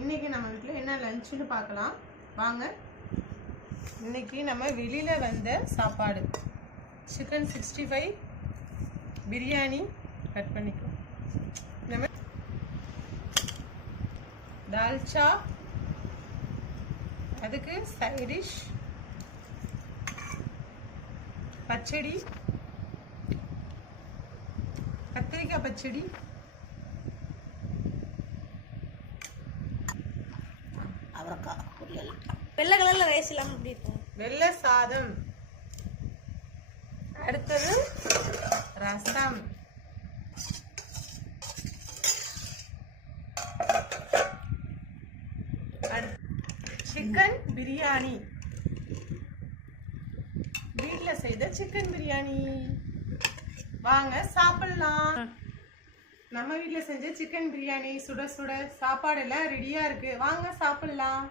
இன்னைக்கு நம்ம வீட்டில் என்ன லஞ்சுன்னு பார்க்கலாம் வாங்க. இன்னைக்கு நம்ம வெளியில் வந்த சாப்பாடு சிக்கன் 65 பிரியாணி கட் பண்ணிக்கலாம். நம்ம தால்ச்சா, அதுக்கு சைட் டிஷ் பச்சடி, கத்திரிக்காய் பச்சடி, அவரைக்காய் பொரியல், வெள்ளை கலர்ல ரைஸ் இல்லாம எப்படி இருக்கும்? வெள்ளை சாதம், அடுத்தது ரசம், சிக்கன் பிரியாணி, வீட்டில் செய்த சிக்கன் பிரியாணி. வாங்க சாப்பிடலாம். நம்ம வீட்டில் செஞ்ச சிக்கன் பிரியாணி சுட சுட சாப்பாடு எல்லாம் ரெடியா இருக்கு. வாங்க சாப்பிடலாம்.